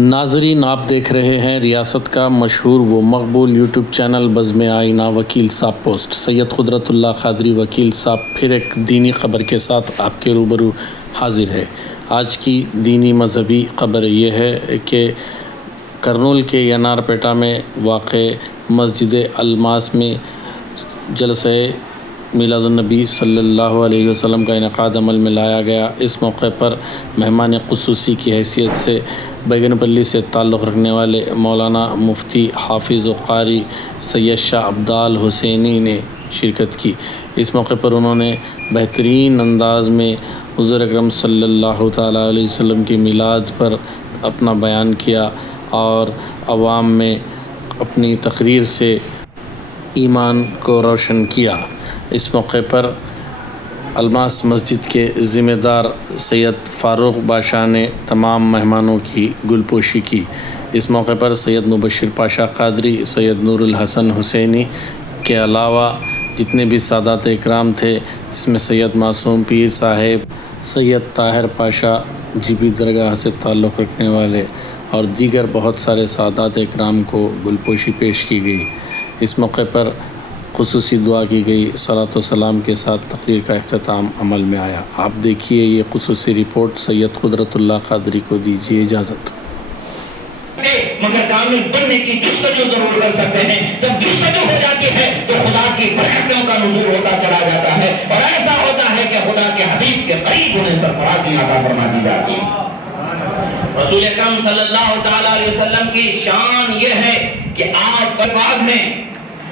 ناظرین، آپ دیکھ رہے ہیں ریاست کا مشہور و مقبول یوٹیوب چینل بزم آئینہ وکیل صاحب پوسٹ۔ سید قدرت اللہ قادری وکیل صاحب پھر ایک دینی خبر کے ساتھ آپ کے روبرو حاضر ہے۔ آج کی دینی مذہبی خبر یہ ہے کہ کرنول کے ینار پیٹا میں واقع مسجد الماس میں جلسہ میلاد النبی صلی اللہ علیہ وسلم کا انعقاد عمل میں لایا گیا۔ اس موقع پر مہمان خصوصی کی حیثیت سے بیگن پلی سے تعلق رکھنے والے مولانا مفتی حافظ و قاری سید شاہ عبدال حسینی نے شرکت کی۔ اس موقع پر انہوں نے بہترین انداز میں حضور اکرم صلی اللہ تعالیٰ علیہ وسلم کی میلاد پر اپنا بیان کیا اور عوام میں اپنی تقریر سے ایمان کو روشن کیا۔ اس موقع پر الماس مسجد کے ذمہ دار سید فاروق بادشاہ نے تمام مہمانوں کی گلپوشی کی۔ اس موقع پر سید مبشر پاشا قادری، سید نور الحسن حسینی کے علاوہ جتنے بھی سادات اکرام تھے، جس میں سید معصوم پیر صاحب، سید طاہر پاشا جی پی درگاہ سے تعلق رکھنے والے اور دیگر بہت سارے سادات اکرام کو گلپوشی پیش کی گئی۔ اس موقع پر خصوصی دعا کی گئی۔ صلاۃ و سلام کے ساتھ تقریر کا اختتام عمل میں آیا۔ آپ دیکھیے یہ خصوصی رپورٹ۔ سید قدرت اللہ قادری کو دیجیے اجازت۔ مگر کامل بننے کی جستجو ضرور کر سکتے ہیں۔ جب جستجو ہو جاتی ہے تو خدا کی برکتوں کا نزول ہوتا چلا جاتا ہے اور ایسا ہوتا ہے کہ خدا کے حبیب کے قریب ہونے سرفرازی عطا فرما دی جاتی ہے۔ رسول اکرم صلی اللہ تعالیٰ علیہ وسلم کی شان یہ ہے کہ آپ پرواز میں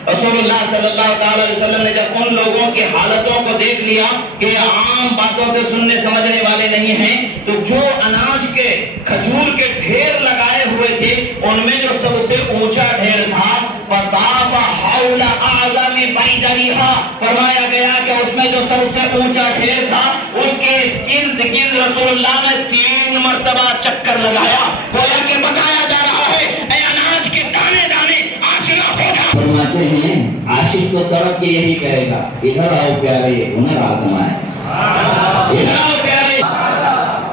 رسول اللہ صلی اللہ تعالیٰ علیہ وسلم نے جب ان لوگوں کی حالتوں کو دیکھ لیا کہ عام باتوں سے سننے سمجھنے والے نہیں ہیں، تو جو اناج کے کھجور کے ڈھیر لگائے ہوئے تھے ان میں جو سب سے اونچا ڈھیر تھا فَطَافَ حَوْلَ أَعْظَمِ بَيْدَرِهَا، فرمایا گیا کہ اس میں جو سب سے اونچا ڈھیر تھا اس کے گرد گرد رسول اللہ نے 3 مرتبہ چکر لگایا، گویا کہ بتایا جا رہا ہے اے اناج کے دانے دانے آشنا ہو جا۔ فرماتے ہیں عاشق کو تڑپ کے یہی کہے گا، ادھر آؤ پیارے ہنر آزمائے، ادھر آؤ پیارے،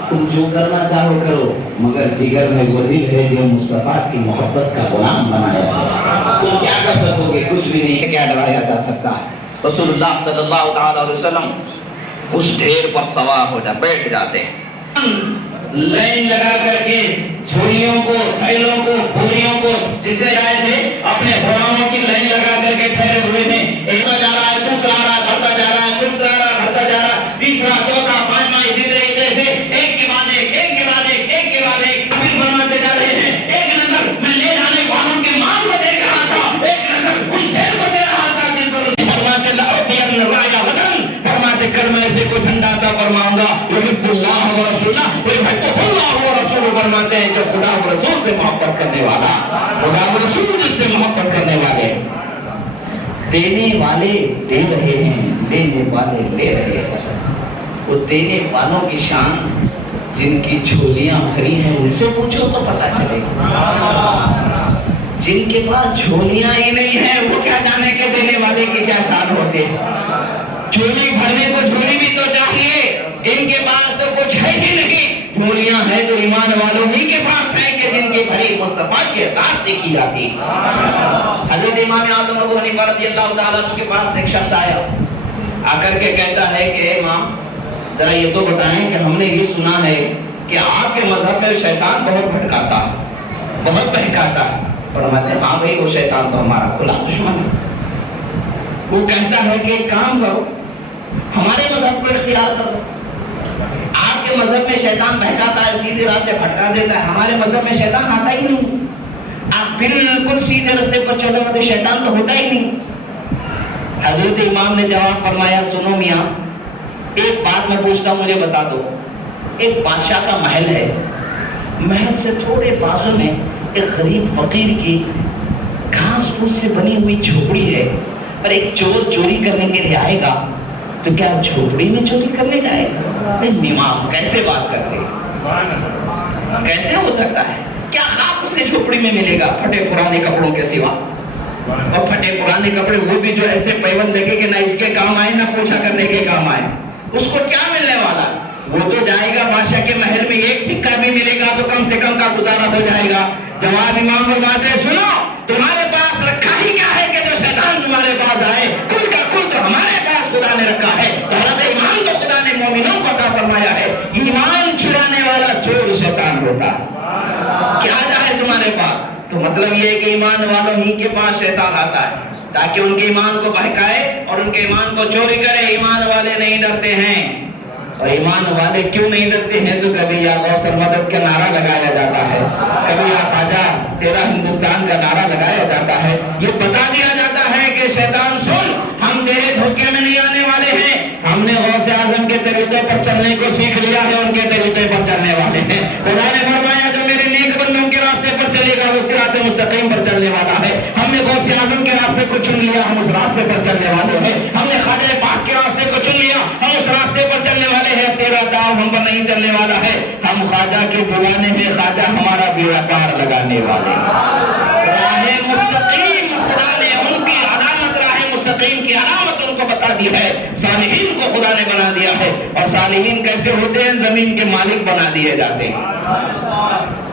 تم جو کرنا چاہو کرو، مگر جگر میں وہ دل ہے جو مصطفیٰ کی محبت کا غلام بنایا ہے۔ تم کیا کر سکو گے؟ کچھ بھی نہیں ہے، کیا ڈرایا جا سکتا ہے۔ رسول اللہ صلی اللہ تعالیٰ علیہ وسلم اس ڈھیر پر سوار ہو بیٹھ جاتے ہیں، لائن لگا کر کے جھولیوں کو، تھیلوں کو، بوریوں کو ذکر آئے تھے، اپنے گھوڑوں کی لائن لگا کر کے ٹھہرے ہوئے تھے۔ ایک جا رہا ہے، دوسرا آ رہا ہے، بڑھتا جا رہا ہے، تیسرا آ رہا ہے، بڑھتا جا رہا ہے، تیسرا، چوتھا، پانچواں، اسی طریقے سے ایک کے بعد ایک، ایک کے بعد ایک، ایک کے بعد ایک حافظ بناتے جا رہے ہیں۔ ایک نظر میں لے جانے والوں کے ماں کو دیکھ رہا تھا، ایک نظر اس ڈھیر کو دے رہا تھا جن پر فرماتے لأعطین الرایا غداً، فرماتے کل میں سے کوئی جھنڈا عطا فرماؤں گا، یحب اللہ و رسولہ ویحبہ اللہ و رسولہ، فرماتے ہیں جو خدا و رسول سے محبت کرنے والا، خدا و رسول جس سے محبت کرنے والے، دینے والے دے رہے ہیں، دینے والے لے رہے ہیں۔ وہ دینے والوں کی شان، جن کی جھولیاں بھری ہیں ان سے پوچھو تو پتہ چلے گا۔ جن کے پاس جھولیاں ہی نہیں ہیں وہ کیا جانے کے دینے والے کی کیا شان ہوتے ہیں۔ جھولی بھرنے کو جھولی بھی تو چاہیے، ان کے پاس تو کچھ ہے ہی نہیں۔ جھولیاں ہیں تو ایمان والوں ہی کے پاس ہیں کہ جن کی بھری مصطفیٰ کی اطاعت سے کی جاتی۔ حضرت امام اعظم ابو حنیفہ رضی اللہ تعالیٰ عنہ کے پاس ایک شخص آیا، آ کر کے کہتا ہے کہ امام ذرا یہ تو بتائیں کہ ہم نے یہ سنا ہے کہ آپ کے مذہب میں شیطان بہت بھٹکاتا، بہت بہکاتا ہے۔ فرماتے ہیں ہاں بھائی، وہ شیطان تو ہمارا کھلا دشمن ہے۔ وہ کہتا ہے کہ ایک کام کرو، ہمارے مذہب کو اختیار کرو۔ آپ کے مذہب میں شیطان بہکاتا ہے، سیدھے راہ سے بھٹکا دیتا ہے، ہمارے مذہب میں شیطان آتا ہی نہیں۔ آپ بالکل سیدھے راستے پر چلو تو شیطان تو ہوتا ہی نہیں۔ حضرت امام نے جواب فرمایا، سنو میاں، ایک بات میں پوچھتا ہوں، مجھے بتا دو۔ ایک بادشاہ کا محل ہے، محل سے تھوڑے بازو میں ایک غریب فقیر کی گھاس پھوس سے بنی ہوئی جھوپڑی ہے، پر ایک چور چوری کرنے کے لیے آئے گا تو کیا جھوپڑی میں چوری کرنے جائے گا؟ امام کیسے بات کرتے ہیں؟ کیسے ہو سکتا ہے؟ کیا خواب اسے جھوپڑی میں ملے گا پھٹے پرانے کپڑوں کے سوا؟ اور پھٹے پرانے کپڑے وہ بھی جو ایسے پیون لگے کہ نہ اس کے کام آئے نہ پوچھا کرنے کے کام آئے، اس کو کیا ملنے والا ہے؟ وہ تو جائے گا بادشاہ کے محل میں، ایک سکہ بھی ملے گا تو کم سے کم کا گزارا ہو جائے گا۔ جواب امام فرماتے ہیں سنو، تمہارے پاس رکھا ہی کیا ہے کہ جو شیطان تمہارے پاس آئے؟ کل کا کل تو ہمارے پاس خدا نے رکھا ہے۔ دولت ایمان تو خدا نے مومنوں کو عطا فرمایا ہے، ایمان چرانے والا چور شیطان ہوتا ہے۔ کیا جائے تمہارے پاس؟ تو مطلب یہ ہے کہ ایمان والوں ہی کے پاس شیطان آتا ہے تاکہ ان کے ایمان کو بہکائے اور ان کے ایمان کو چوری کرے۔ ایمان والے نہیں ڈرتے ہیں، اور ایمان والے کیوں نہیں ڈرتے ہیں؟ تو کبھی یا غوث المدد کا نعرہ لگایا جاتا ہے، کبھی یا خواجہ تیرا ہندوستان کا نعرہ لگایا جاتا ہے، یہ بتا دیا جاتا ہے کہ شیطان سن، ہم تیرے دھوکے میں نہیں آنے والے ہیں، ہم نے غوث اعظم کے طریقے پر چلنے کو سیکھ لیا ہے، ان کے طریقے پر چلنے والے ہیں۔ خدا نے فرمایا جو میرے نیک بندوں کے راستے پر چلے گا وہ صراط مستقیم پر چلنے والا ہے۔ ہم نے غوث اعظم کے راستے کو چن لیا، ہم اس راستے پر چلنے والے ہیں۔ ہم نے خواجہ پاک کے راستے کو چن لیا، ہم اس راستے پر چلنے والے ہیں۔ تیرا داؤ ہم پر نہیں چلنے والا ہے، ہم خواجہ کے دیوانے ہیں، خواجہ ہمارا بیڑا پار لگانے والے ہیں۔ راہ مستقیم خدا نے ان کی علامت، راہ مستقیم کی علامت ان کو بتا دی ہے۔ صالحین کو خدا نے بنا دیا ہے، اور صالحین کیسے ہوتے ہیں؟ زمین کے مالک بنا دیے جاتے ہیں،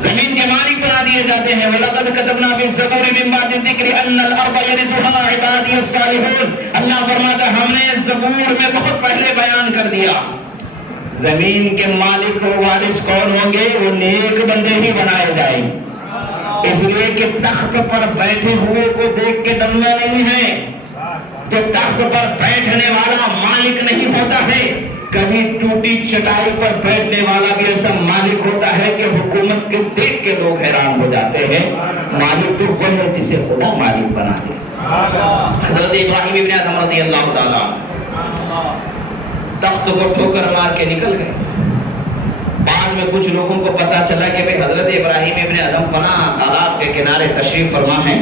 زمین کے مالک بنا دیے جاتے ہیں۔ وَلَقَدْ كَتَبْنَا فِي الزَّبُورِ مِن بَعْدِ الذِّكْرِ أَنَّ الْأَرْضَ يَرِثُهَا عِبَادِيَ الصَّالِحُونَ۔ اللہ فرماتا ہے ہم نے زبور میں بہت پہلے بیان کر دیا، زمین کے مالک و وارث کون ہوں گے؟ وہ نیک بندے ہی بنائے جائیں، اس لیے کہ تخت پر بیٹھے ہوئے کو دیکھ کے ڈرنا نہیں ہے۔ جو تخت پر بیٹھنے والا مالک نہیں ہوتا ہے، کبھی ٹوٹی چٹائی پر بیٹھنے والا بھی ایسا مالک ہوتا ہے کہ حکومت کے دیکھ کے لوگ حیران ہو جاتے ہیں۔ مالک تو وہ ہے جسے خدا مالک بنا دے۔ حضرت ابراہیم ابن ادم رضی اللہ تعالیٰ تخت کو ٹھوکر مار کے نکل گئے۔ بعد میں کچھ لوگوں کو پتا چلا کہ بھئی حضرت ابراہیم ابن ادم فلاں تالاب کے کنارے تشریف فرما ہیں،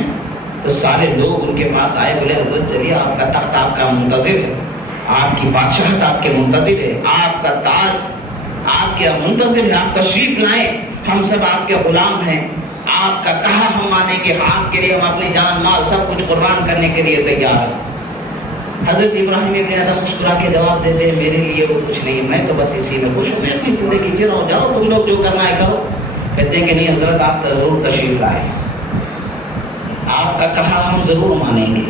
تو سارے لوگ ان کے پاس آئے، بولے حضرت چلیے آپ کا تخت آپ کا منتظر ہے، آپ کی بادشاہت آپ کے منتظر ہے، آپ کا تاج آپ کے منتظر ہے، آپ تشریف لائیں، ہم سب آپ کے غلام ہیں، آپ کا کہا ہم مانیں گے، آپ کے لیے ہم اپنی جان مال سب کچھ قربان کرنے کے لیے تیار ہیں۔ حضرت ابراہیم ابن ادم مسکرا کے جواب دیتے ہیں میرے لیے وہ کچھ نہیں، میں تو بس اسی میں خوش ہوں، میں اپنی زندگی جی رہا ہوں، جاؤ تم لوگ جو کرنا ہے کرو۔ کہتے ہیں کہ نہیں حضرت آپ ضرور تشریف لائیں، آپ کا کہا ہم ضرور مانیں گے۔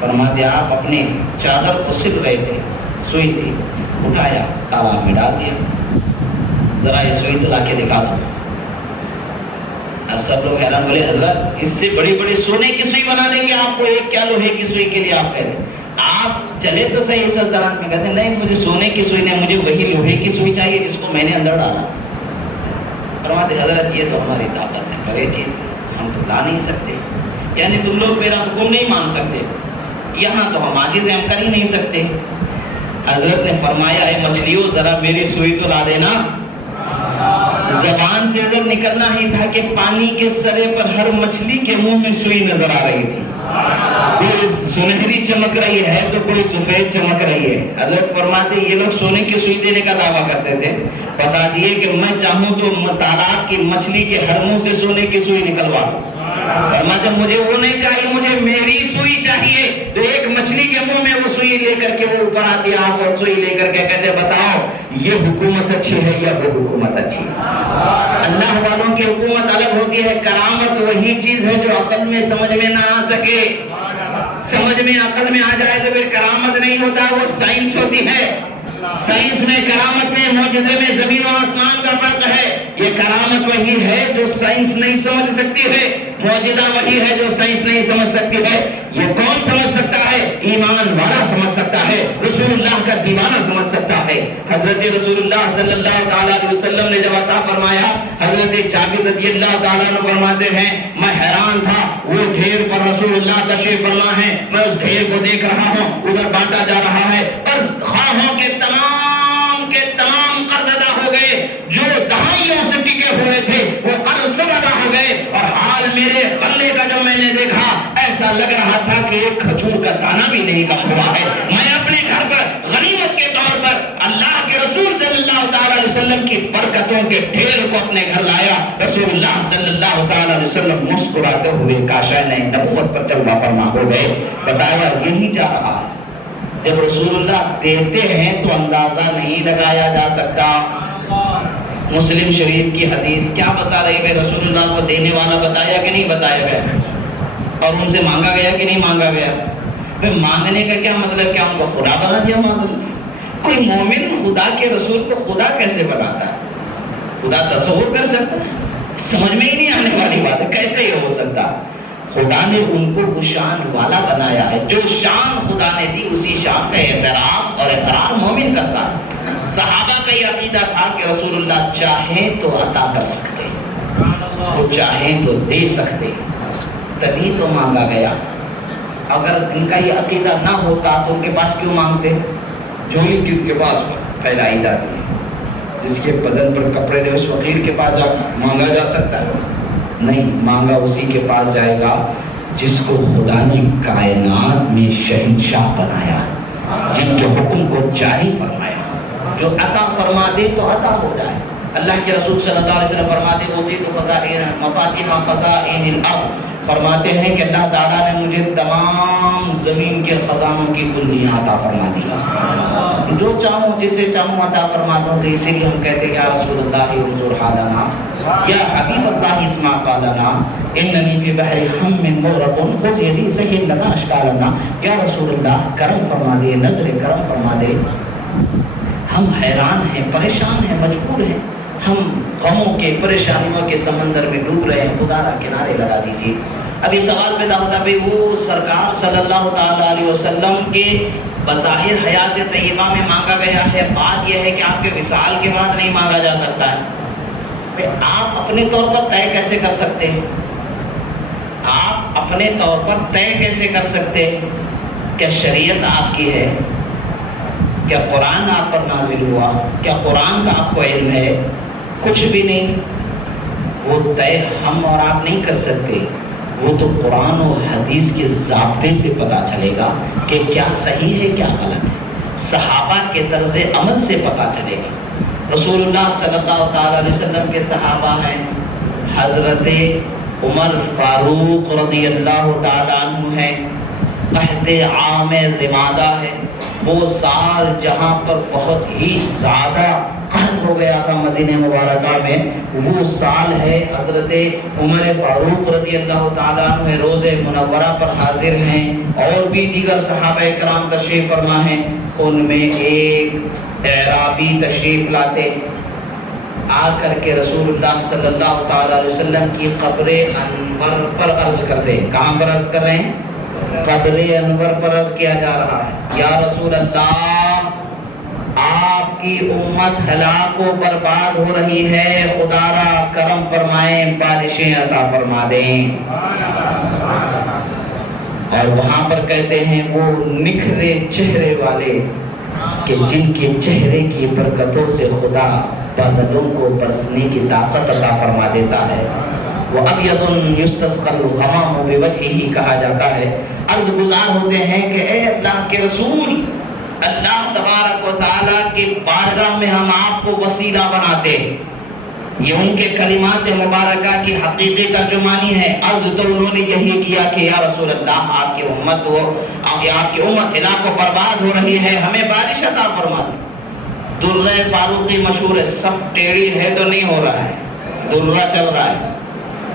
فرماتے آپ اپنے چادر کو سل رہے تھے، سوئی تھی، اٹھایا تالاب میں ڈال دیا، ذرا یہ سوئی تو لا کے دکھا دو۔ اب سب لوگ حیران، بولے حضرت اس سے بڑی بڑی سونے کی سوئی بنا دیں گے آپ کو، ایک کیا لوہے کی سوئی کے لیے آپ کہتے ہیں؟ آپ چلے تو صحیح سلطنت میں، کہتے ہیں نہیں مجھے سونے کی سوئی نہیں، مجھے وہی لوہے کی سوئی چاہیے جس کو میں نے اندر ڈالا۔ فرماتے حضرت یہ تو ہماری طاقت سے پرے چیز ہم تو لا نہیں سکتے، یعنی تم لوگ میرا حکم نہیں مان سکتے، یہاں تو ہم عاجز ہیں، ہم کر ہی نہیں سکتے۔ حضرت نے فرمایا اے مچھلیوں ذرا میری سوئی تو لا دینا۔ زبان سے اگر نکلنا ہی تھا کہ پانی کے سرے پر ہر مچھلی کے منہ میں سوئی نظر آ رہی تھی، کوئی سنہری چمک رہی ہے تو کوئی سفید چمک رہی ہے۔ حضرت فرماتے یہ لوگ سونے کی سوئی دینے کا دعویٰ کرتے تھے، بتا دیے کہ میں چاہوں تو تالاب کی مچھلی کے ہر منہ سے سونے کی سوئی نکلوا۔ فرماتے مجھے وہ نہیں چاہیے، مجھے میری سوئی چاہیے۔ تو ایک مچھلی کے منہ میں وہ سوئی لے کر کے وہ اوپر آتی ہے، آپ اور سوئی لے کر کے کہتے بتاؤ یہ حکومت اچھی ہے یا وہ حکومت اچھی ہے؟ اللہ والوں کی حکومت الگ ہوتی ہے، کرامت وہی چیز ہے جو عقل میں سمجھ میں نہ آ سکے، سمجھ میں عقل میں آ جائے تو پھر کرامت نہیں ہوتا، وہ سائنس ہوتی ہے۔ سائنس میں کرامت میں معجزے میں زمین و آسمان کا فرق ہے۔ یہ کرامت وہی ہے جو سائنس نہیں سمجھ سکتی ہے، معجزہ وہی ہے جو سائنس نہیں سمجھ سکتی ہے۔ یہ کون سمجھ سکتا ہے؟ ایمان والا سمجھ سکتا ہے، رسول اللہ کا دیوانہ سمجھ سکتا ہے۔ حضرت رسول اللہ صلی اللہ تعالیٰ علیہ وسلم نے جب عطا فرمایا، حضرت جابر رضی اللہ تعالیٰ عنہ فرماتے ہیں میں حیران تھا، وہ ڈھیر پر رسول اللہ تشریف فرما ہے، میں اس ڈھیر کو دیکھ رہا ہوں، ادھر بانٹا جا رہا ہے، قرض خواہوں کے تمام قرض ادا ہو گئے، جو دہائیوں سے ٹکے ہوئے تھے وہ قرض سب ادا ہو گئے، اور حال میرے غلے کا جو میں نے دیکھا ایسا لگ رہا تھا کہ ایک کھجور کا دانہ بھی نہیں کم ہوا ہے۔ میں اپنے گھر پر غنیمت کے طور پر اللہ کے رسول صلی اللہ تعالیٰ علیہ وسلم کی برکتوں کے ڈھیر کو اپنے گھر لایا۔ رسول اللہ صلی اللہ تعالیٰ علیہ وسلم مسکراتے ہوئے کاشانِ نبوت پر چلوا فرما ہو گئے۔ بتایا یہی جا رہا ہے، جب رسول اللہ دیتے ہیں تو اندازہ نہیں لگایا جا سکتا۔ مسلم شریف کی حدیث کیا بتا رہی ہے؟ رسول اللہ کو دینے والا بتایا کہ نہیں بتایا گیا، اور ان سے مانگا گیا کہ نہیں مانگا گیا؟ پھر مانگنے کا کیا مطلب؟ کیا ان کو خدا بنا دیا مانگنے؟ کوئی مومن خدا کے رسول کو خدا کیسے بناتا ہے؟ خدا تصور کر سکتا ہے؟ سمجھ میں ہی نہیں آنے والی بات ہے، کیسے یہ ہو سکتا؟ خدا نے ان کو وہ شان والا بنایا ہے، جو شان خدا نے دی اسی شان کا اعتراف اور اقرار مومن کرتا ہے۔ صحابہ کا یہ عقیدہ تھا کہ رسول اللہ چاہیں تو عطا کر سکتے، وہ چاہیں تو دے سکتے، تبھی تو مانگا گیا۔ اگر ان کا یہ عقیدہ نہ ہوتا تو ان کے پاس کیوں مانگتے؟ جھولی کس کے پاس پھیلائی جاتی ہے؟ جس کے بدن پر کپڑے دے اس فقیر کے پاس جا مانگا جا سکتا ہے؟ نہیں، مانگا اسی کے پاس جائے گا جس کو خدا نے کائنات میں شہنشاہ بنایا، جن کے حکم کو جاری فرمایا، جو عطا فرما دے تو عطا ہو جائے۔ اللہ کے رسول صلی اللہ علیہ وسلم فرماتے ہوتے تو مفاتیح خزائن الارض، فرماتے ہیں کہ اللہ تعالیٰ نے مجھے تمام زمین کے خزانوں کی کلیاں عطا فرما دی، جو چاہوں جسے چاہوں عطا فرما دوں۔ تو اسی لیے ہم کہتے ہیں یا رسول اللہ انظر حالنا، یا حبیب اللہ اسمع قالنا، اننی فی بحر ہم مغرق خذ یدی سہل لنا اشکالنا۔ یا رسول اللہ کرم فرما دے، نظر کرم فرما دے، ہم حیران ہیں، پریشان ہیں، مجبور ہیں، ہم غموں کے پریشانیوں کے سمندر میں ڈوب رہے ہیں، خدا را کنارے لگا دیجیے۔ اب یہ سوال پیدا ہوتا ہے وہ سرکار صلی اللہ تعالیٰ علیہ وسلم کے بظاہر حیات طیبہ میں مانگا گیا ہے، بات یہ ہے کہ آپ کے وصال کے بعد نہیں مانگا جا سکتا ہے۔ آپ اپنے طور پر طے کیسے کر سکتے ہیں؟ آپ اپنے طور پر طے کیسے کر سکتے ہیں؟ کیا شریعت آپ کی ہے؟ کیا قرآن آپ پر نازل ہوا؟ کیا قرآن کا آپ کو علم ہے؟ کچھ بھی نہیں۔ وہ طے ہم اور آپ نہیں کر سکتے، وہ تو قرآن و حدیث کے ضابطے سے پتہ چلے گا کہ کیا صحیح ہے کیا غلط ہے، صحابہ کے طرز عمل سے پتہ چلے گا۔ رسول اللہ صلی اللہ تعالیٰ علیہ وسلم کے صحابہ ہیں، حضرت عمر فاروق رضی اللہ تعالیٰ عنہ ہیں، عہد عام رمادہ ہے، وہ سال جہاں پر بہت ہی زیادہ قحط ہو گیا تھا مدینہ مبارکہ میں، وہ سال ہے۔ حضرت عمر فاروق رضی اللہ تعالیٰ عنہ روز منورہ پر حاضر ہیں، اور بھی دیگر صحابہ کرام تشریف فرما ہیں۔ ان میں ایک اعرابی تشریف لاتے، آ کر کے رسول اللہ صلی اللہ تعالیٰ علیہ وسلم کی قبر انور پر عرض کرتے۔ کہاں پر عرض کر رہے ہیں؟ قبر انور پر عرض کیا جا رہا ہے، یا رسول اللہ آپ کی امت ہلاک و برباد ہو رہی ہے، خدا را کرم فرمائیں، بارشیں عطا فرما دیں۔ اور وہاں پر کہتے ہیں وہ نکھرے چہرے والے کہ جن کے چہرے کی برکتوں سے خدا بادلوں کو برسنے کی طاقت عطا فرما دیتا ہے، وہ ابیض یستسقى الغمام بوجهه کہا جاتا ہے۔ عرض گزار ہوتے ہیں کہ اے اللہ کے رسول، اللہ تبارک و تعالیٰ کی بارگاہ میں ہم آپ کو وسیلہ بناتے ہیں۔ یہ ان کے کلمات مبارکہ کی حقیقی ترجمانی ہے۔ عرض تو انہوں نے یہی کیا کہ یا رسول اللہ آپ کی امت ہلاک و برباد ہو رہی ہے، ہمیں بارش عطا فرما دیں۔ درہ فاروقی مشہور ہے، صف ٹیڑھی ہے تو نہیں ہو رہا ہے، درہ چل رہا ہے۔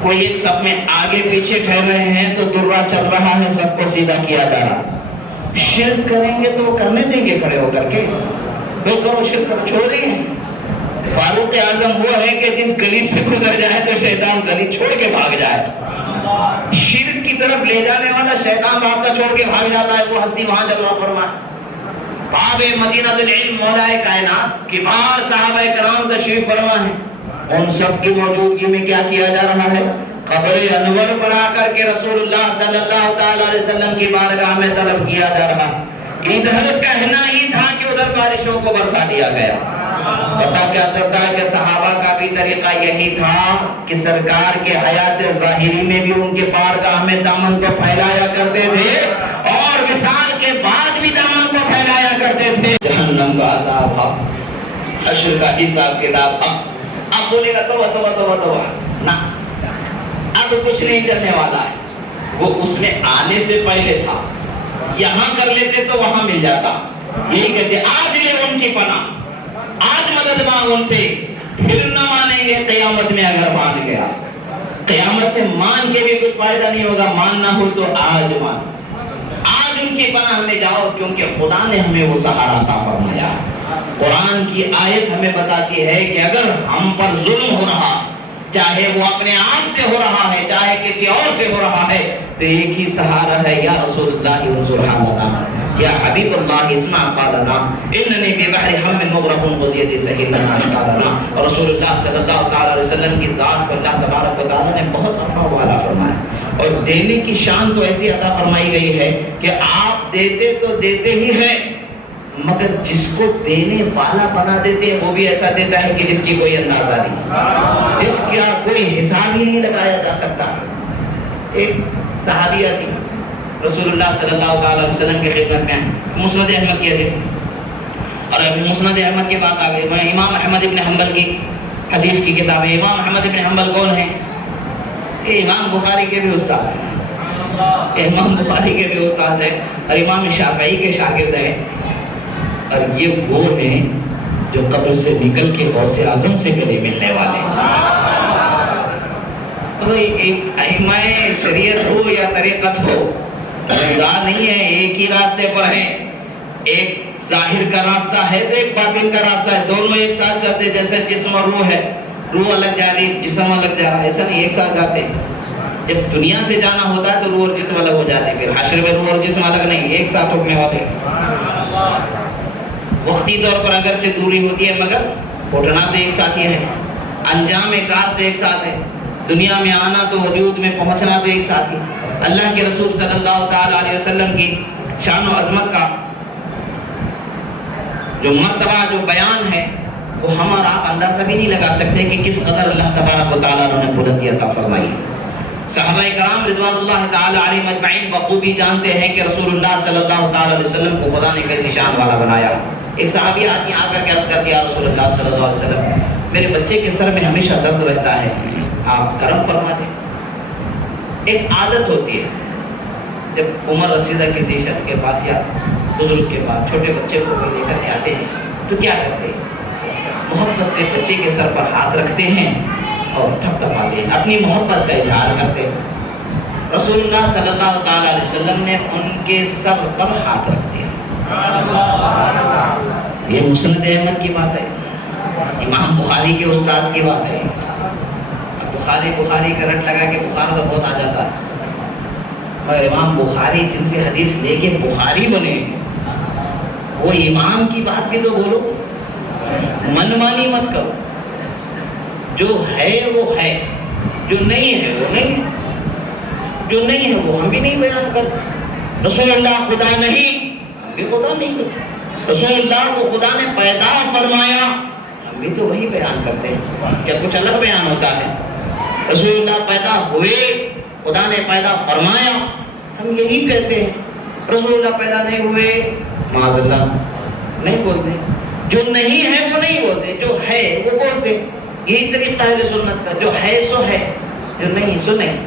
کوئی ایک صف میں آگے پیچھے ٹھہر رہے ہیں تو درہ چل رہا ہے، سب کو سیدھا کیا جا رہا ہے۔ شرک کریں گے تو وہ کرنے دیں گے کھڑے ہو کر کے؟ وہ کرو شرک کرو، چھوڑ دیں گے؟ فاروق اعظم وہ ہے کہ جس گلی سے گزر جائے تو شیطان گلی چھوڑ کے بھاگ جائے۔ شرک کی طرف لے جانے والا شیطان راستہ چھوڑ کے بھاگ جاتا ہے، وہ ہنسی وہاں جلوہ فرمائے۔ باب مدینہ العلم مولا کائنات کبار صحابہ کرام تشریف فرما ہیں، ان سب کی موجودگی میں کیا کیا جا رہا ہے؟ قبر انور پر آ کر کے رسول اللہ صلی اللہ تعالیٰ علیہ وسلم کی بارگاہ میں طلب کیا جا رہا ہے۔ ادھر کہنا ہی تھا کہ ادھر بارشوں کو برسا دیا گیا۔ پتا کیا چلتا ہے کہ صحابہ کا بھی طریقہ یہی تھا کہ سرکار کے حیات ظاہری میں بھی ان کے بارگاہ میں دامن کو پھیلایا کرتے تھے، اور وصال کے بعد بھی دامن کو پھیلایا کرتے تھے۔ جہنم کا عذاب، حشر کا حساب کتاب، اب بولے گا توبہ نہ، اب کچھ نہیں چلنے والا ہے۔ وہ اس میں آنے سے پہلے تھا، یہاں کر لیتے تو وہاں مل جاتا. یہی کہتے آج لے ان کی پناہ، آج مدد مانگ ان سے، پھر نہ مانیں گے قیامت میں اگر مان گیا. قیامت میں مان کے بھی کچھ فائدہ نہیں ہوگا، ماننا ہو تو آج مان. آج ان کی پناہ میں جاؤ کیونکہ خدا نے ہمیں وہ سہارا عطا فرمایا. قرآن کی آیت ہمیں بتاتی ہے کہ اگر ہم پر ظلم ہو رہا، چاہے وہ اپنے آپ سے ہو رہا ہے چاہے کسی اور سے ہو رہا ہے، تو ایک ہی سہارا ہے، یا رسول اللہ سبحان اللہ، یا حبیب اللہ اسمع قالنا اننی ببحر ہم مغرق غزیت سہیل قالنا. اور رسول اللہ صلی اللہ تعالی علیہ وسلم کی ذات کو اللہ تبارک و تعالی نے بہت عطا والا فرمایا، اور دینے کی شان تو ایسی عطا فرمائی گئی ہے کہ آپ دیتے تو دیتے ہی ہیں، مگر جس کو دینے والا بنا دیتے ہیں وہ بھی ایسا دیتا ہے کہ جس کی کوئی اندازہ نہیں، جس کا کوئی حساب ہی نہیں لگایا جا سکتا. ایک صحابیہ تھی، رسول اللہ صلی اللہ تعالی علیہ وسلم کی خدمت میں، مسند احمد کی حدیث، اور ابھی مسند احمد کی بات آ گئی. میں امام احمد ابن حنبل کی حدیث کی کتاب ہے. امام احمد ابن حنبل کون ہیں؟ یہ امام بخاری کے بھی استاد ہیں، امام بخاری کے بھی استاد ہیں، اور امام شافعی کے شاگرد ہیں. اور یہ وہ ہیں جو قبر سے نکل کے غوث اعظم سے گلے ملنے والے ہیں. تو ایک ائمہ شریعت ہو یا طریقت ہو، جدا نہیں ہے، ایک ہی راستے پر ہیں. ایک ظاہر کا راستہ ہے تو ایک باطن کا راستہ ہے، دونوں ایک ساتھ چلتے. جیسے جسم اور روح ہے، روح الگ جا رہی جسم الگ جا رہا ہے، ایسا نہیں، ایک ساتھ جاتے. جب دنیا سے جانا ہوتا ہے تو روح اور جسم الگ ہو جاتے، پھر حشر میں روح اور جسم الگ نہیں، ایک ساتھ اٹھنے والے. وقتی طور پر اگرچہ دوری ہوتی ہے مگر اٹھنا تو ایک ساتھ ہی ہے، انجام کار تو ایک ساتھ ہے، دنیا میں آنا تو وجود میں پہنچنا تو ایک ساتھ ہی. اللہ کے رسول صلی اللہ تعالی علیہ وسلم کی شان و عظمت کا جو مرتبہ جو بیان ہے وہ ہم اور آپ اندازہ بھی نہیں لگا سکتے کہ کس قدر اللہ تبارک و تعالیٰ نے بلندی عطا فرمائی. صحابہ کرام رضوان اللہ تعالی علیہم اجمعین بخوبی جانتے ہیں کہ رسول اللہ صلی اللہ تعالی علیہ وسلم کو خدا نے کیسی شان والا بنایا. ایک صحابی آدمی آ کر کے عرض کر دیا رسول اللہ صلی اللہ علیہ وسلم، میرے بچے کے سر میں ہمیشہ درد رہتا ہے، آپ کرم فرما دیں. ایک عادت ہوتی ہے جب عمر رسیدہ کسی شخص کے پاس یا بزرگ کے پاس چھوٹے بچے کو بھی لے کر کے آتے ہیں تو کیا کرتے ہیں؟ محبت سے بچے کے سر پر ہاتھ رکھتے ہیں اور تھپتھپاتے ہیں، اپنی محبت کا اظہار کرتے ہیں. رسول اللہ صلی اللہ تعالی علیہ وسلم نے ان کے سر پر ہاتھ رکھ دیا. یہ مسند احمد کی بات ہے، امام بخاری کے استاد کی بات ہے. بخاری کا رٹ لگا کے بخار تو بہت آ جاتا ہے، اور امام بخاری جن سے حدیث لے کے بخاری بنے، وہ امام کی بات بھی تو بولو، منمانی مت کرو. جو ہے وہ ہے، جو نہیں ہے وہ نہیں ہے، جو نہیں ہے وہ ہم بھی نہیں بیان کرتے. رسول اللہ خدا نہیں، ہم بھی خدا نہیں کرتے. رسول اللہ کو خدا نے پیدا فرمایا، ہم بھی تو وہی بیان کرتے ہیں، کیا کچھ الگ بیان ہوتا ہے؟ رسول اللہ پیدا ہوئے، خدا نے پیدا فرمایا، ہم یہی کہتے ہیں. رسول اللہ پیدا نہیں ہوئے، معاذ اللہ نہیں بولتے. جو نہیں ہے وہ نہیں بولتے، جو ہے وہ بولتے. یہی طریقہ اہل سنت کا، جو ہے سو ہے، جو نہیں سو نہیں.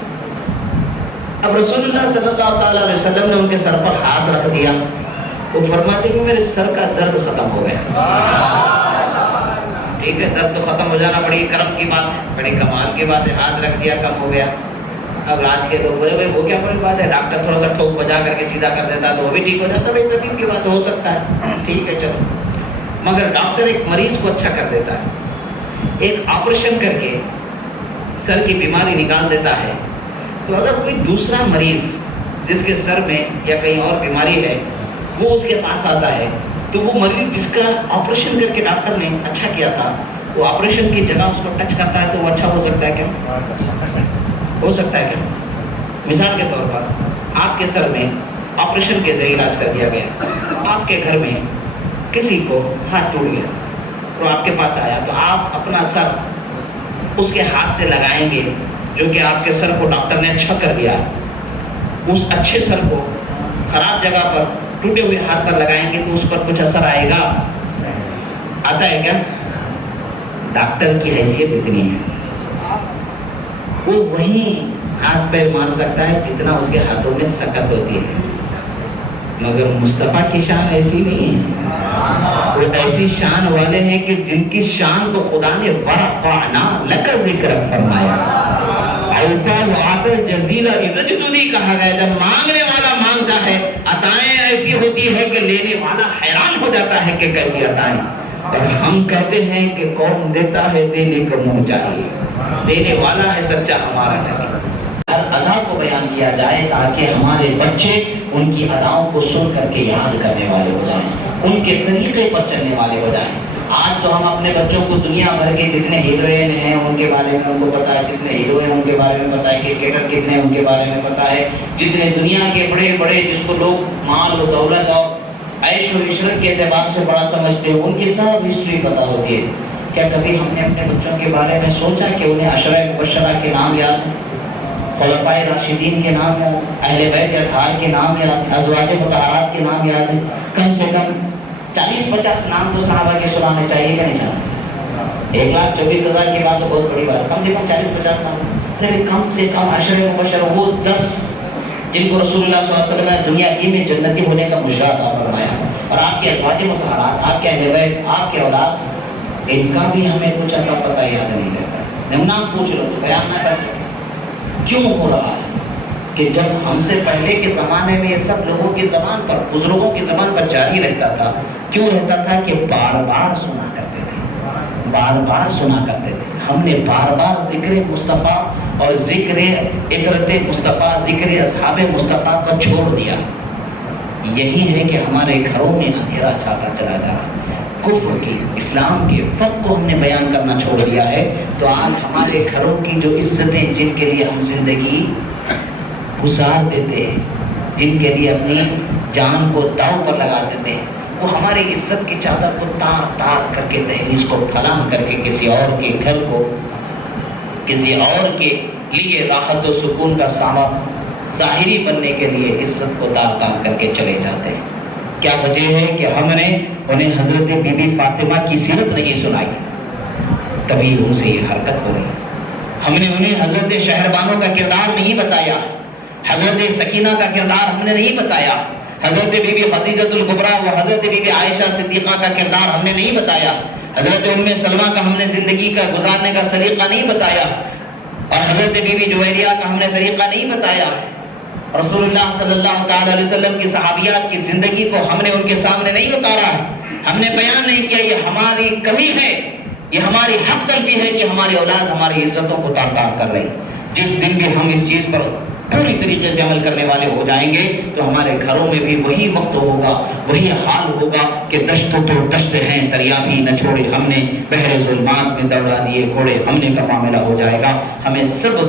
اب رسول اللہ صلی اللہ تعالیٰ علیہ وسلم نے ان کے سر پر ہاتھ رکھ دیا. وہ فرماتے کہ میرے سر کا درد ختم ہو گیا. ٹھیک ہے، درد تو ختم ہو جانا بڑی کرم کی بات ہے، بڑی کمال کی بات ہے. ہاتھ رکھ دیا، کم ہو گیا. اب آج کے لوگ بولے بھائی وہ کیا بڑی بات ہے، ڈاکٹر تھوڑا سا ٹھوک بجا کر کے سیدھا کر دیتا تو وہ بھی ٹھیک ہو جاتا. بھائی طبیعت کی بات ہو سکتا ہے، ٹھیک ہے چلو. مگر ڈاکٹر ایک مریض کو اچھا کر دیتا ہے، ایک آپریشن کر کے سر کی بیماری نکال دیتا ہے. تو اگر کوئی دوسرا مریض جس کے سر میں یا کہیں اور بیماری ہے وہ اس کے پاس آتا ہے تو وہ مریض جس کا آپریشن کر کے ڈاکٹر نے اچھا کیا تھا، وہ آپریشن کی جگہ اس کو ٹچ کرتا ہے تو وہ اچھا ہو سکتا ہے کیا؟ ہو سکتا ہے کیا؟ مثال کے طور پر آپ کے سر میں آپریشن کے ذریعے علاج کر دیا گیا، آپ کے گھر میں کسی کو ہاتھ ٹوٹ گیا تو آپ کے پاس آیا تو آپ اپنا سر اس کے ہاتھ سے لگائیں گے جو کہ آپ کے سر کو ڈاکٹر نے اچھا کر دیا. اس اچھے سر کو خراب جگہ پر ٹوٹے ہوئے ہاتھ پر لگائیں گے تو اس پر کچھ اثر آئے گا؟ آتا ہے کیا؟ ڈاکٹر کی حیثیت اتنی ہے، وہ وہیں ہاتھ پیر مار سکتا ہے جتنا اس کے ہاتھوں میں سکت ہوتی ہے. مگر مصطفیٰ کی شان ایسی نہیں ہے. وہ ایسی شان والے ہیں کہ جن کی شان کو خدا نے ورفعنا لک ذکر فرمایا. اوفا وعافر جزیلا اذجدودی کہا گیا. جب مانگنے والا مانگتا ہے عطائیں ایسی ہوتی ہے کہ لینے والا حیران ہو جاتا ہے کہ کیسی عطائیں. اور ہم کہتے ہیں کہ کون دیتا ہے دینے کو منہ چاہیے, دینے والا ہے سچا ہمارا نہیں. ہر ادا کو بیان کیا جائے تاکہ ہمارے بچے ان کی اداؤں کو سن کر کے یاد کرنے والے ہو جائیں, ان کے طریقے پر چلنے والے ہو جائیں. آج تو ہم اپنے بچوں کو دنیا بھر کے جتنے ہیروئن ہیں ان کے بارے میں ان کو پتا ہے, جتنے ہیرو ہیں ان کے بارے میں پتا ہے, کرکٹر کتنے ان کے بارے میں پتا ہے, جتنے دنیا کے بڑے بڑے جس کو لوگ مال و دولت اور عیش و عشرت کے اعتبار سے بڑا سمجھتے ہیں ان کی سب ہسٹری پتا ہوتی ہے. کیا کبھی ہم نے اپنے بچوں کے بارے میں سوچا کہ انہیں عشرہ مبشرہ کے نام یاد ہیں, خلفائے راشدین کے نام یاد, اہل بیت اطہار کے نام یاد, ازواج مطہرات کے نام یاد ہیں؟ کم سے کم 40-50 نام تو صحابہ کے سنانے چاہیے کہ نہیں چاہیے؟ 1,24,000 کی بات تو بہت بڑی بات, کم سے کم 40-50 نام. کم سے کم عشرہ مبشرہ وہ 10 جن کو رسول اللہ صلی اللہ علیہ وسلم نے دنیا ہی میں جنتی ہونے کا مشرہ عطا فرمایا. اور آپ کے ازواج مطہرات, آپ کے اہل بیت, آپ کے اولاد, ان کا بھی ہمیں کچھ عطا پتہ یاد نہیں رہتا. نام نام پوچھ لو تو بیان نہ کر سکتے. کیوں ہو رہا ہے کہ جب ہم سے پہلے کے زمانے میں یہ سب لوگوں کی زبان پر, بزرگوں کی زبان پر جاری رہتا تھا. کیوں رہتا تھا کہ بار بار سنا کرتے تھے, بار بار سنا کرتے تھے. ہم نے بار بار ذکر مصطفیٰ اور ذکر عطرت مصطفیٰ, ذکر اصحاب مصطفیٰ کو چھوڑ دیا. یہی ہے کہ ہمارے گھروں میں اندھیرا چھاتا چلا جا رہا ہے. کفر کی, اسلام کے فرق کو ہم نے بیان کرنا چھوڑ دیا ہے. تو آج ہمارے گھروں کی جو عزتیں, جن کے لیے ہم زندگی گزار دیتے ہیں, جن کے لیے اپنی جان کو داؤ پر لگا دیتے ہیں, وہ ہماری عزت کی چادر کو تار تار کر کے دہلیز کو پھلانگ کر کے کسی اور کے گھر کو, کسی اور کے لیے راحت و سکون کا سامان ظاہری بننے کے لیے عزت کو تار تار کر کے چلے جاتے ہیں. کیا وجہ ہے کہ ہم نے انہیں حضرت بی بی فاطمہ کی سیرت نہیں سنائی, تبھی ان سے یہ حرکت ہو رہی. ہم نے انہیں حضرت شہربانوں کا کردار نہیں بتایا, حضرت سکینہ کا کردار ہم نے نہیں بتایا, حضرت بی بی خدیجۃ الکبریٰ و حضرت بی بی عائشہ صدیقہ کا کردار ہم نے نہیں بتایا, حضرت ام سلمہ کا ہم نے زندگی کا گزارنے کا سلیقہ نہیں بتایا, اور حضرت بی بی جویریہ کا ہم نے طریقہ نہیں بتایا. رسول اللہ صلی اللہ تعالی علیہ وسلم کی صحابیات کی زندگی کو ہم نے ان کے سامنے نہیں اتارا, ہم نے بیان نہیں کیا. یہ ہماری کمی ہے, یہ ہماری حق تلفی ہے کہ ہماری اولاد ہماری عزتوں کو تار تار کر رہی. جس دن بھی ہم اس چیز پر پوری طریقے سے عمل کرنے والے ہو جائیں گے تو ہمارے گھروں میں بھی وہی وقت ہوگا, وہی حال ہوگا کہ دشتوں تو دشت ہیں, دریا بھی نہ چھوڑے ہم نے, بحر ظلمات میں دوڑا دیے گھوڑے ہم نے کا معاملہ ہو جائے گا. ہمیں سب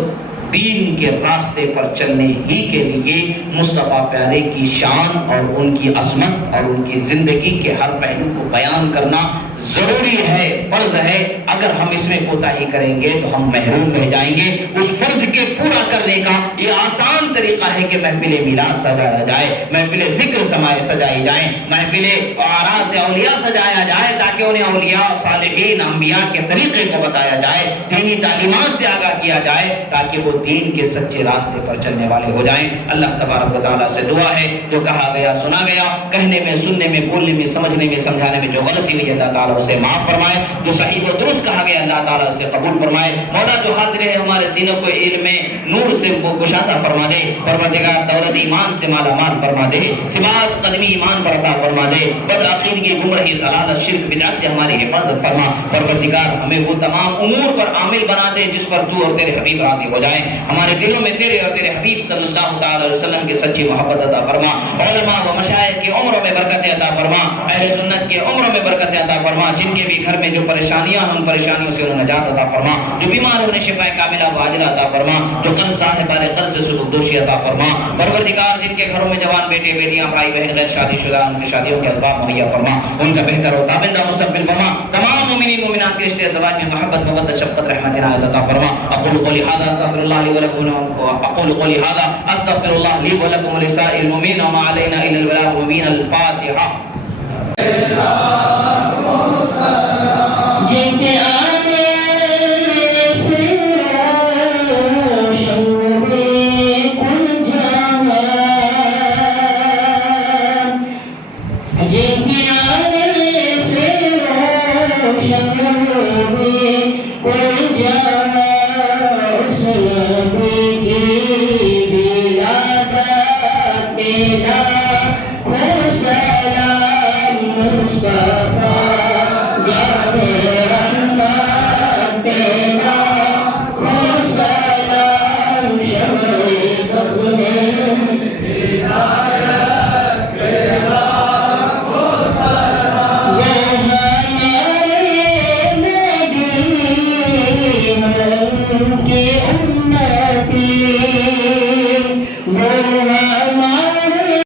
دین کے راستے پر چلنے ہی کے لیے مصطفیٰ پیارے کی شان اور ان کی عظمت اور ان کی زندگی کے ہر پہلو کو بیان کرنا ضروری ہے, فرض ہے. اگر ہم اس میں کوتاہی کریں گے تو ہم محروم رہ جائیں گے. اس فرض کے پورا کرنے کا یہ آسان طریقہ ہے کہ محفل میلاد سجایا جائے, محفل ذکر سجائی جائیں, محفل آراس اولیاء سجایا جائے, تاکہ انہیں اولیاء, صالحین, انبیاء کے طریقے کو بتایا جائے, دینی تعلیمات سے آگاہ کیا جائے, تاکہ وہ دین کے سچے راستے پر چلنے والے ہو جائیں. اللہ تبارک و تعالیٰ سے دعا ہے جو کہا گیا سنا گیا, کہنے میں, سننے میں, بولنے میں, سمجھنے میں, سمجھانے میں جو غلطی ہوئی اللہ تعالیٰ اسے معاف فرمائے, جو صحیح و درست کہا گیا اللہ تعالیٰ اسے قبول فرمائے. مولا جو حاضر ہے ہمارے سینوں کو علم نور سے گشادہ فرما دے, پروردگار دولت ایمان سے مالا مال فرما دے, ثبات قدمی ایمان پر عطا فرما دے, بدعقیدگی, گمراہی, ضلالت, شرک, بدعت سے ہماری حفاظت فرما. پروردگار ہمیں وہ تمام امور پر عامل بنا دے جس پر تو اور تیرے حبیب راضی ہو جائیں. ہمارے دلوں میں تیرے اور تیرے حبیب صلی اللہ تعالی علیہ وسلم کی سچی محبت عطا فرما. علماء و مشائخ کی عمروں میں برکت عطا فرما, اہل سنت کے عمروں میں برکت عطا فرما. جن کے بھی گھر میں جو پریشانیاں, ہم پریشانیوں سے انہیں نجات عطا فرما. جو بیمار انہیں شفا کاملہ و عاجلہ عطا فرما. جو قرض دار ہے بارے قرض سے سلوک دوشی عطا فرما. پروردگار جن کے گھروں میں جوان بیٹے بیٹیاں, بھائی بہن غیر شادی شدہ, ان کی شادیوں کے اسباب مہیا فرما, ان کا بہتر و تابندہ مستقبل فرما. تمام مومنین مومنات کے رشتے ازواج میں محبت, مودت, شفقت, رحمت عنایت عطا فرما. اقول قولی ھذا استغفر اللہ لی ولکم, اقول قولی ھذا استغفر اللہ لی ولکم ولسائر المؤمنین وما علینا الا البلاغ المبین. الفاتحہ.